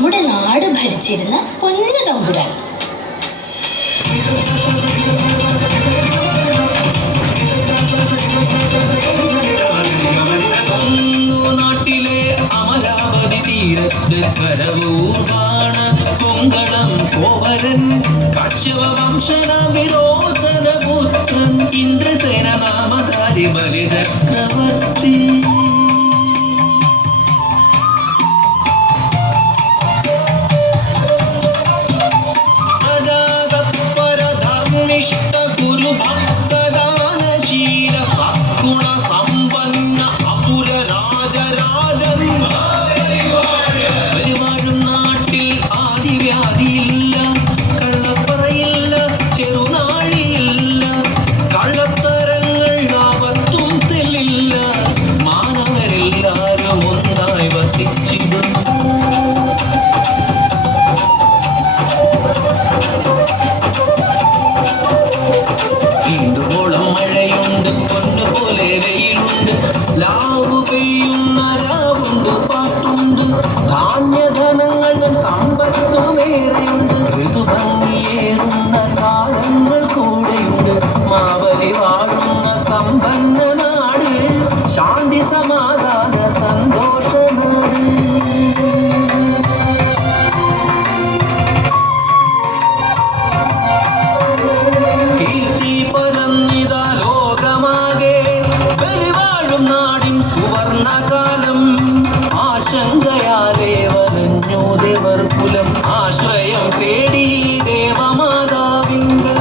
നമ്മുടെ നാട് ഭരിച്ചിരുന്ന പൊന്നു തമ്പുരാൻ. നാട്ടിലെ അമരാവതി തീരത്ത് കരവൂർവാണ് പൊങ്കളം കോവരൻ കാശ്യപ വംശനാം വിരോചനപുത്രൻ ഇന്ദ്രസേന നാമധാരി ബലിചക്രവർത്തി. പ്രജാതപരധർമ്മിഷ്ഠ കുരു ഭക്തദാനശീല സദ്ഗുണ സമ്പന്ന അസുര രാജരാജൻ. പരിവാഴും നാട്ടിൽ ആദിവ്യാധിയില്ല, കള്ളപ്പറയില്ല, ചെറുനാഴിയില്ല, കള്ളത്തരങ്ങൾ ആപത്തും തെല്ലില്ല. മാനവരെല്ലാരും ഒന്നായി വസിച്ചിടുന്നു. ഇന്ദുവോളം മഴയുണ്ട്, പൊന്നുപോലെ വെയിലുണ്ട്, ലാവു പെയ്യുന്ന രാവുണ്ട്, പാട്ടുണ്ട്, ധാന്യധനങ്ങളും സമ്പത്തുമേറെയുണ്ട്, ഋതുഭംഗിയേറുന്ന കാലങ്ങൾ കൂടെയുണ്ട്. മാവലി വാഴുന്ന സമ്പന്ന നാട്, ശാന്തി സമാധാന സന്തോഷനാട്. കീർത്തി പരന്നിതാ ലോകമാകെ, വെളിവാഴും നാടിൻ സുവർണകാലം. ആശങ്കയാലേ വലഞ്ഞു ദേവർ കുലം, ആശ്രയം തേടി ദേവമാതാവിങ്കൽ.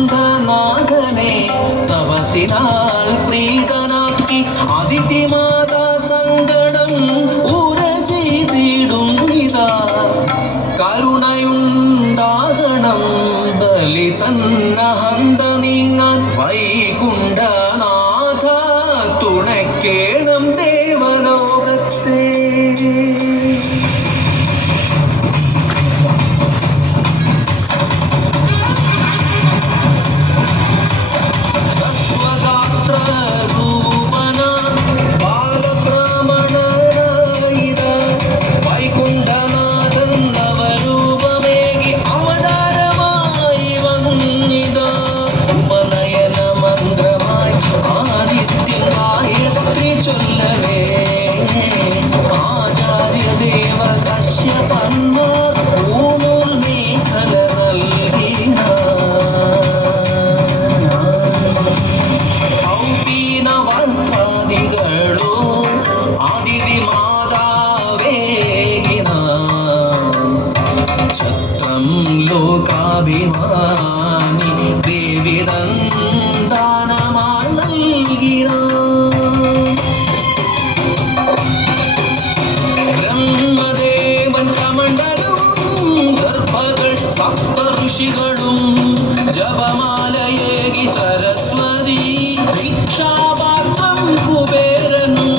വൈകുണ്ഠനാഥനെ തപസിനാൽ പ്രീതനാക്കി അതിഥിമാതാ സങ്കടം ഉര ചെയ്തിടും ഇതാ. കരുണയുണ്ടാകണം ബലി തന്നഹന്ത നീങ്ങാൻ, വൈകുണ്ഠനാഥ തുണയ്ക്കേണം ദേവലോകത്തെ. സസ്വദാത്രരൂപന ബാലബ്രാഹ്മണനായിത വൈകുണ്ഠനാഥൻ നവരൂപമേകി അവതാരമായി വന്നിതാ. ഉപനയന മന്ത്രമായി ആദിത്യൻ ഗായത്രി ചൊല്ലവേ, ആചാര്യദേവ കശ്യപന്മാർ ഊണൂൽ മേഖല നൽകിന. ഔപീന വസ്ത്രാദികളോ അതിഥി മാതാവേകിന, ഛത്രം ലോകാഭിമാനി ദേവി ദാനമായി നൽകിന. ബ്രഹ്മദേവൻ കമണ്ഡലവും ഗർഭകൾ സപ്ത ഋഷികളും ജപമാലയേകി സരസ്വതി ഭിക്ഷാപാത്രം കുബേരനും.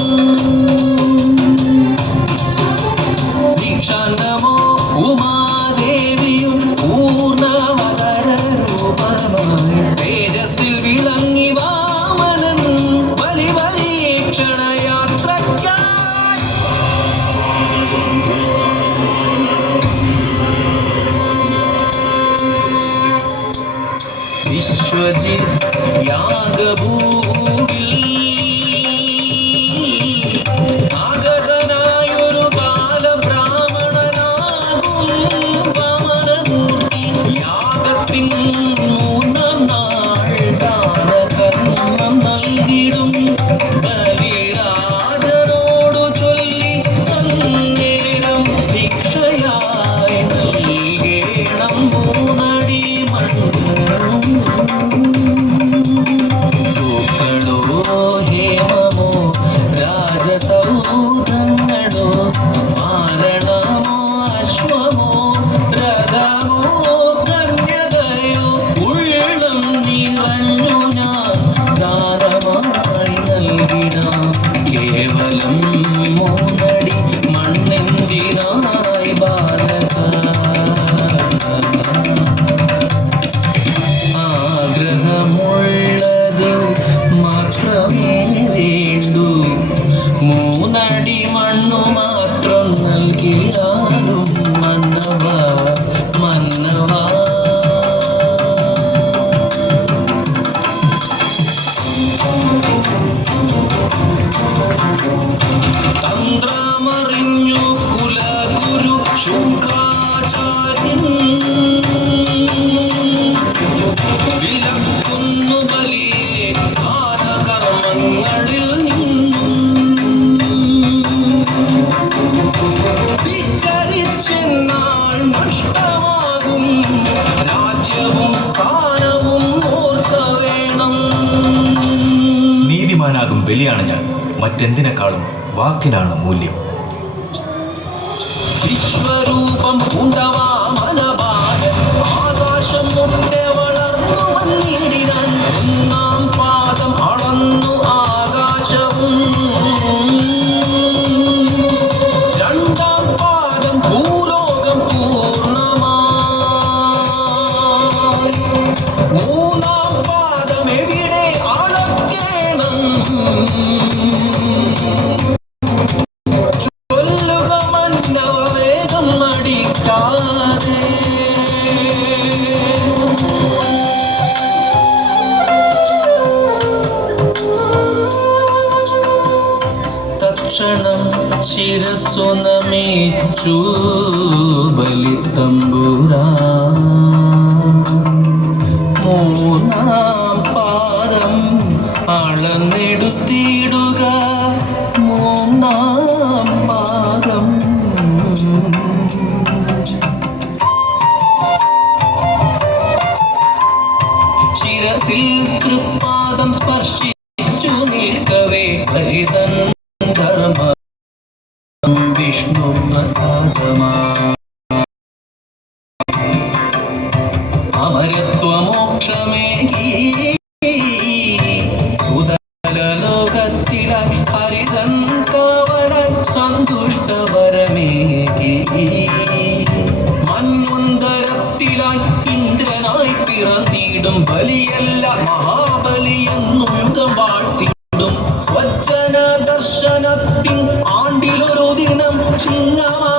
ഭിക്ഷാന്നമോ ഉമാദേവിയും പൂർണ്ണവതര രൂപമായി തേജസ്സിൽ വിളങ്ങി വാമനൻ ബലിപരീക്ഷണയാത്രയ്ക്കായി. വിശ്വജിത് യാഗഭൂമിൽ ആഗതനായൊരു ബാലബ്രാഹ്മണനാകും നൽകിയാലും മന്നവ മന്നവ. തന്ത്രമറിഞ്ഞു കുലഗുരു ശുക്രാചാര്യൻ വിലക്കുന്നു ബലിയെ ദാനകർമ്മങ്ങളിൽ നിന്നും. ധിക്കരിച്ചെന്നാൽ നഷ്ടമാകും രാജ്യവും സ്ഥാനവും ഓർക്ക വേണം. നീതിമാനാകും ബലിയാണ് ഞാൻ, മറ്റെന്തിനേക്കാളും വാക്കിനാണ് മൂല്യം. വിശ്വരൂപം പൂണ്ടവാമനപാദം ആകാശം മുട്ടെ വളർന്നു വന്നിടിനാൻ. ഒന്നാം പാദം അളന്നു ആകാശവും, രണ്ടാം പാദം ഭൂലോകം പൂർണ്ണമായി. മൂന്നാം പാദം എവിടെ അളക്കേണം? ചൊല്ലുക മന്നവ വേഗം മടിക്കാതെ. തക്ഷണം ശിരസ്സു നമിച്ചു ബലിത്തമ്പുരാൻ. മൂന്നാം പാദം അളന്നെടുത്തിടുക, മൂന്നാം പാദം. ശിരസിൽ തൃപ്പാദം സ്പർശിച്ചു നിൽക്കവേ ഹരിതൻ ധർമ്മം വിഷ്ണു പ്രസാദമാ. അമരത്വമോക്ഷമേകി സുതലലോകത്തിലായി ഹരിതൻ കാവലായി സന്തുഷ്ടവരമേകി. മന്വന്തരത്തിലായി ഇന്ദ്രനായി പിറന്നിടും ബലിയല്ല മഹാബലിയെന്നു യുഗം വാഴ്ത്തിടും. സ്വജ്ജന ദർശനത്തിൻ ആണ്ടിലൊരു ദിനം ചിഹ്നമാ